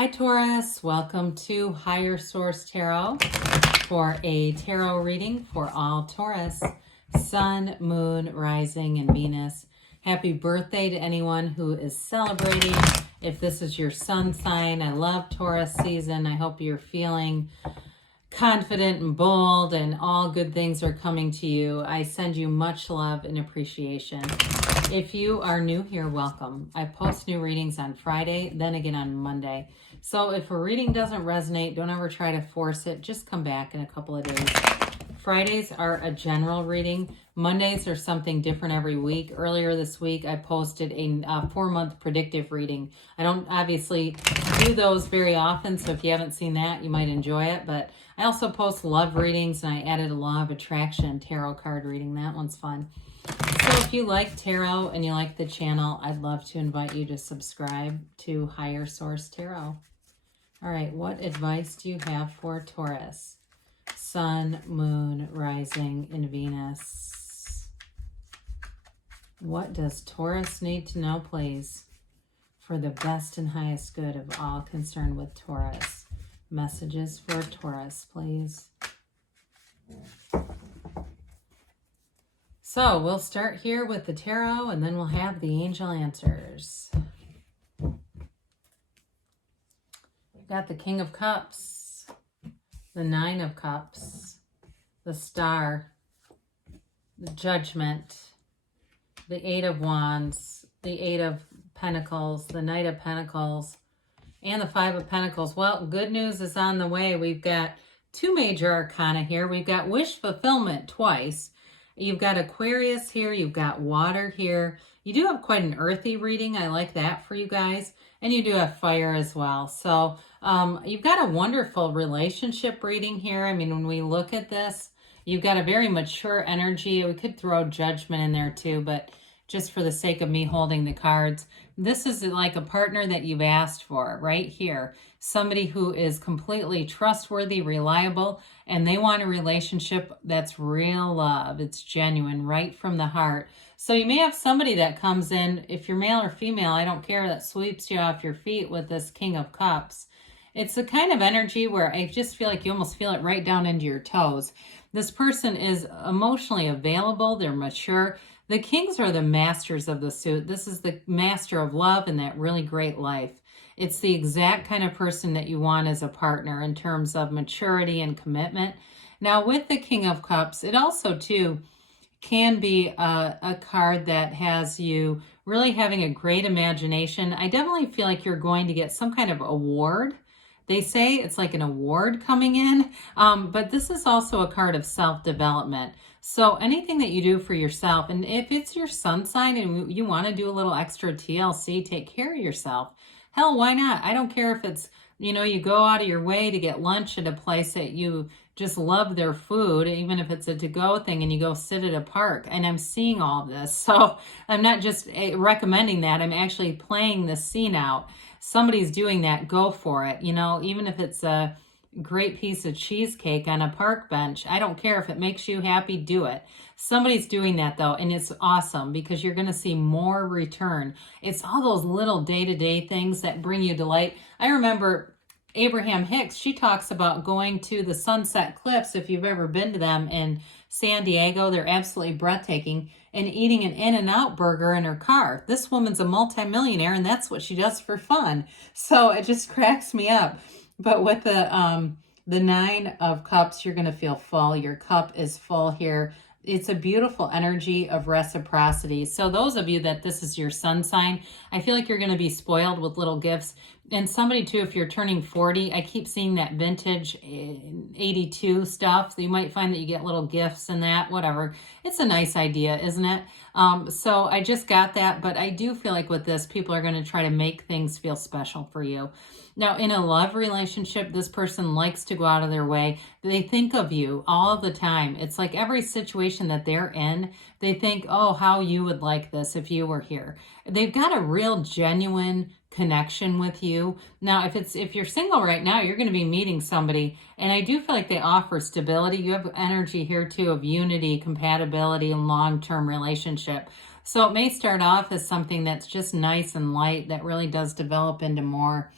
Hi Taurus, welcome to Higher Source Tarot for a tarot reading for all Taurus, Sun, Moon, Rising, and Venus. Happy birthday to anyone who is celebrating. If this is your sun sign, I love Taurus season. I hope you're feeling confident and bold and all good things are coming to you. I send you much love and appreciation. If you are new here, welcome. I post new readings on Friday, then again on Monday. So if a reading doesn't resonate, don't ever try to force it. Just come back in a couple of days. Fridays are a general reading. Mondays are something different every week. Earlier this week, I posted a 4-month predictive reading. I don't obviously do those very often, so if you haven't seen that, you might enjoy it. But I also post love readings, and I added a law of attraction tarot card reading. That one's fun. So if you like tarot and you like the channel, I'd love to invite you to subscribe to Higher Source Tarot. All right, what advice do you have for Taurus? Sun, Moon, Rising, and Venus. What does Taurus need to know, please, for the best and highest good of all concerned with Taurus? Messages for Taurus, please. So we'll start here with the tarot, and then we'll have the angel answers. We've got the King of Cups, the Nine of Cups, the Star, the Judgment, the Eight of Wands, the Eight of Pentacles, the Knight of Pentacles, and the Five of Pentacles. Well, good news is on the way. We've got two major arcana here. We've got wish fulfillment twice. You've got Aquarius here. You've got water here. You do have quite an earthy reading. I like that for you guys. And you do have fire as well. So you've got a wonderful relationship reading here. I mean, when we look at this, you've got a very mature energy. We could throw judgment in there too, but just for the sake of me holding the cards, this is like a partner that you've asked for right here. Somebody who is completely trustworthy, reliable, and they want a relationship that's real love. It's genuine, right from the heart. So you may have somebody that comes in, if you're male or female, I don't care, that sweeps you off your feet with this King of Cups. It's a kind of energy where I just feel like you almost feel it right down into your toes. This person is emotionally available. They're mature. The Kings are the masters of the suit. This is the master of love and that really great life. It's the exact kind of person that you want as a partner in terms of maturity and commitment. Now, with the King of Cups, it also, too, can be a card that has you really having a great imagination. I definitely feel like you're going to get some kind of award. They say it's like an award coming in, but this is also a card of self-development. So anything that you do for yourself, and if it's your sun sign and you want to do a little extra TLC, take care of yourself. Hell, why not? I don't care if it's, you go out of your way to get lunch at a place that you just love their food, even if it's a to-go thing, and you go sit at a park. And I'm seeing all of this. So I'm not just recommending that. I'm actually playing the scene out. Somebody's doing that, go for it. Even if it's a great piece of cheesecake on a park bench, I don't care. If it makes you happy, do it. Somebody's doing that though, and it's awesome because you're going to see more return. It's all those little day-to-day things that bring you delight. I remember Abraham Hicks, she talks about going to the Sunset Cliffs, if you've ever been to them in San Diego. They're absolutely breathtaking, and eating an In-N-Out burger in her car. This woman's a multimillionaire, and that's what she does for fun. So it just cracks me up. But with the Nine of Cups, you're going to feel full. Your cup is full here. It's a beautiful energy of reciprocity. So those of you that this is your sun sign, I feel like you're going to be spoiled with little gifts. And somebody too, if you're turning 40, I keep seeing that vintage 82 stuff. So you might find that you get little gifts and that, whatever. It's a nice idea, isn't it? So I just got that, but I do feel like with this, people are going to try to make things feel special for you. Now, in a love relationship, this person likes to go out of their way. They think of you all the time. It's like every situation that they're in, they think, oh, how you would like this if you were here. They've got a real genuine connection with you. Now, if you're single right now, you're going to be meeting somebody, and I do feel like they offer stability. You have energy here too of unity, compatibility, and long-term relationship. So it may start off as something that's just nice and light that really does develop into more.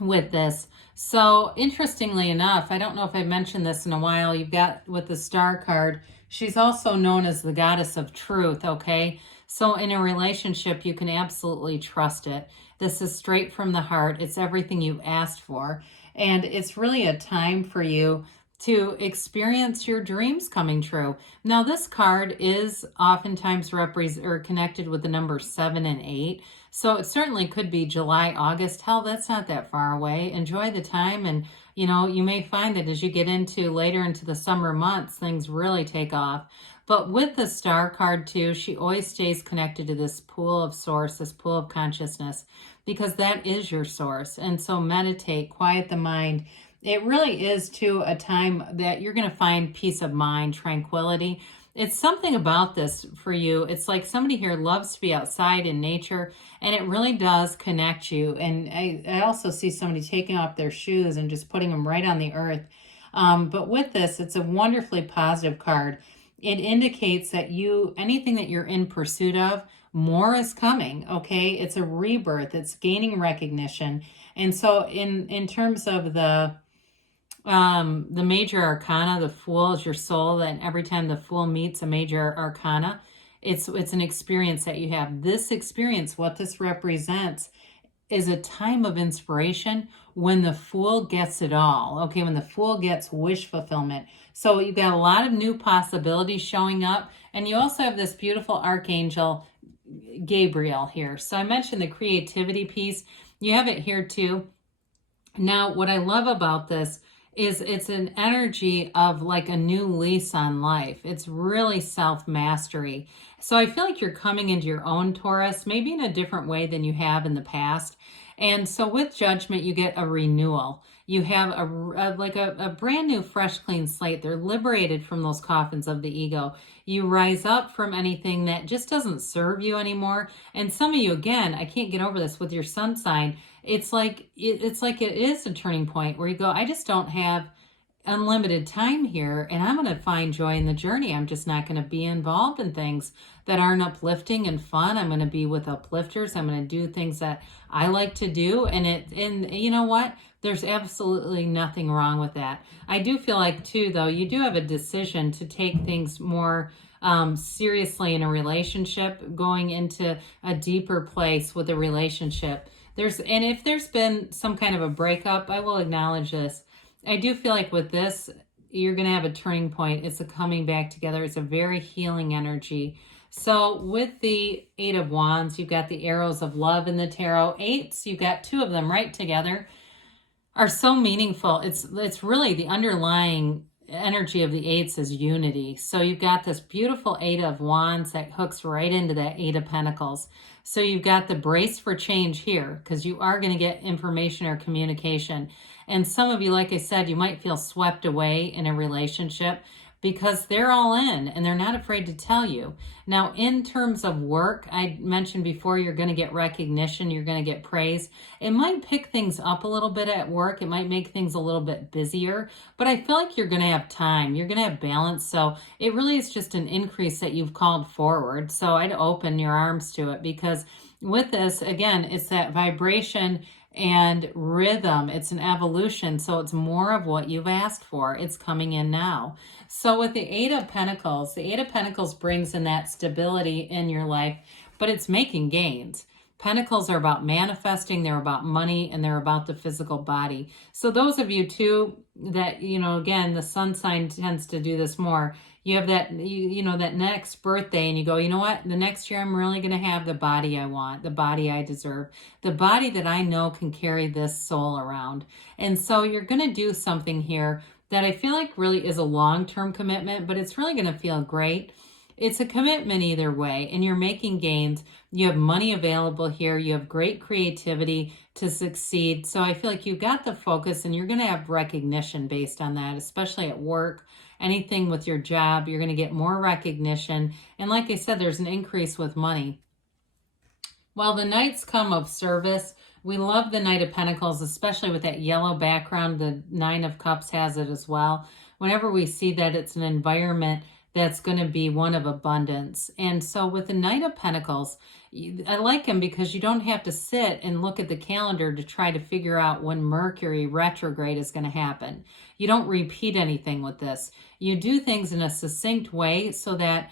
with this. So interestingly enough, I don't know if I mentioned this in a while, you've got with the Star card, she's also known as the goddess of truth, okay? So in a relationship, you can absolutely trust it. This is straight from the heart. It's everything you've asked for. And it's really a time for you to experience your dreams coming true. Now, this card is oftentimes connected with the number 7 and 8. So it certainly could be July, August. Hell, that's not that far away. Enjoy the time. And, you know, you may find that as you get into later into the summer months, things really take off. But with the Star card too, she always stays connected to this pool of source, this pool of consciousness, because that is your source. And so meditate, quiet the mind. It really is too a time that you're going to find peace of mind, tranquility. It's something about this for you. It's like somebody here loves to be outside in nature, and it really does connect you. And I also see somebody taking off their shoes and just putting them right on the earth. But with this, it's a wonderfully positive card. It indicates that anything that you're in pursuit of, more is coming, okay? It's a rebirth. It's gaining recognition. And so in terms of the major arcana, the Fool is your soul, and every time the Fool meets a major arcana, it's an experience that you have. This experience, what this represents, is a time of inspiration when the Fool gets it all, okay? When the Fool gets wish fulfillment. So you've got a lot of new possibilities showing up, and you also have this beautiful archangel, Gabriel, here. So I mentioned the creativity piece. You have it here too. Now, what I love about this is it's an energy of like a new lease on life. It's really self-mastery. So I feel like you're coming into your own, Taurus, maybe in a different way than you have in the past. And so with Judgment, you get a renewal. You have a brand new, fresh, clean slate. They're liberated from those coffins of the ego. You rise up from anything that just doesn't serve you anymore. And some of you, again, I can't get over this with your sun sign. It's like it is a turning point where you go, I just don't have unlimited time here, and I'm going to find joy in the journey. I'm just not going to be involved in things that aren't uplifting and fun. I'm going to be with uplifters. I'm going to do things that I like to do. And you know what? There's absolutely nothing wrong with that. I do feel like too, though, you do have a decision to take things more seriously in a relationship, going into a deeper place with a relationship. And if there's been some kind of a breakup, I will acknowledge this. I do feel like with this, you're going to have a turning point. It's a coming back together. It's a very healing energy. So with the 8 of Wands, you've got the arrows of love in the tarot. 8s, you've got 2 of them right together, are so meaningful. It's really the underlying energy of the 8s is unity. So you've got this beautiful 8 of Wands that hooks right into that 8 of Pentacles. So you've got the brace for change here, because you are going to get information or communication. And some of you, like I said, you might feel swept away in a relationship because they're all in and they're not afraid to tell you. Now, in terms of work, I mentioned before, you're going to get recognition, you're going to get praise. It might pick things up a little bit at work. It might make things a little bit busier, but I feel like you're going to have time. You're going to have balance. So it really is just an increase that you've called forward. So I'd open your arms to it, because with this, again, it's that vibration and rhythm. It's an evolution. So it's more of what you've asked for. It's coming in now. So with the 8 of Pentacles, the 8 of Pentacles brings in that stability in your life, but it's making gains. Pentacles are about manifesting, they're about money, and they're about the physical body. So those of you too that, again, the sun sign tends to do this more. You have that, that next birthday and you go, you know what? The next year I'm really going to have the body I want, the body I deserve, the body that I know can carry this soul around. And so you're going to do something here that I feel like really is a long-term commitment, but it's really going to feel great. It's a commitment either way, and you're making gains. You have money available here. You have great creativity to succeed. So I feel like you've got the focus, and you're going to have recognition based on that, especially at work. Anything with your job, you're going to get more recognition. And like I said, there's an increase with money. While the Knights come of service, we love the Knight of Pentacles, especially with that yellow background. The 9 of Cups has it as well. Whenever we see that, it's an environment that's going to be one of abundance. And so with the Knight of Pentacles, I like them because you don't have to sit and look at the calendar to try to figure out when Mercury retrograde is going to happen. You don't repeat anything with this. You do things in a succinct way so that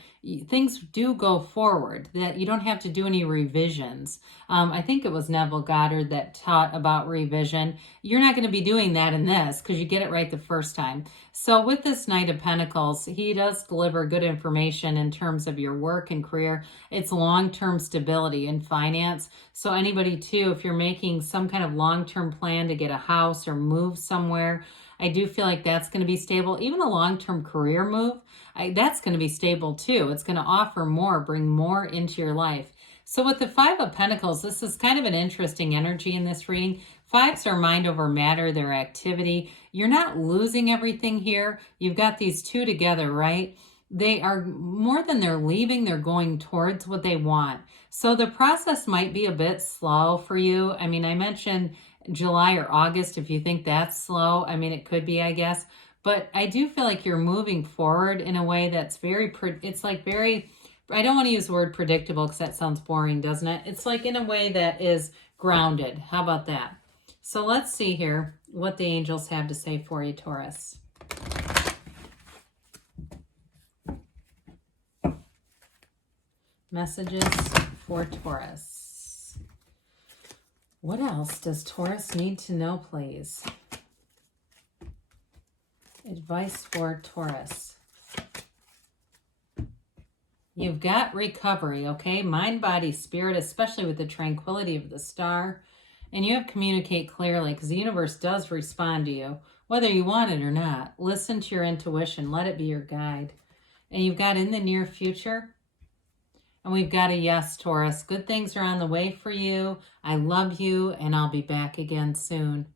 things do go forward, that you don't have to do any revisions. I think it was Neville Goddard that taught about revision. You're not going to be doing that in this because you get it right the first time. So with this Knight of Pentacles, he does deliver good information in terms of your work and career. It's long-term stability in finance. So anybody too, if you're making some kind of long-term plan to get a house or move somewhere, I do feel like that's going to be stable. Even a long-term career move, that's going to be stable too. It's going to offer more, bring more into your life. So with the Five of Pentacles, this is kind of an interesting energy in this reading. Fives are mind over matter, their activity. You're not losing everything here. You've got these two together, right? They are, more than they're leaving, they're going towards what they want. So the process might be a bit slow for you. I mean, I mentioned July or August, if you think that's slow. I mean, it could be, I guess. But I do feel like you're moving forward in a way that's very, it's like very, I don't want to use the word predictable because that sounds boring, doesn't it? It's like in a way that is grounded. How about that? So let's see here what the angels have to say for you, Taurus. Messages for Taurus. What else does Taurus need to know, please? Advice for Taurus. You've got recovery, okay? Mind, body, spirit, especially with the tranquility of the star. And you have to communicate clearly because the universe does respond to you, whether you want it or not. Listen to your intuition. Let it be your guide. And you've got in the near future. And we've got a yes, Taurus. Good things are on the way for you. I love you, and I'll be back again soon.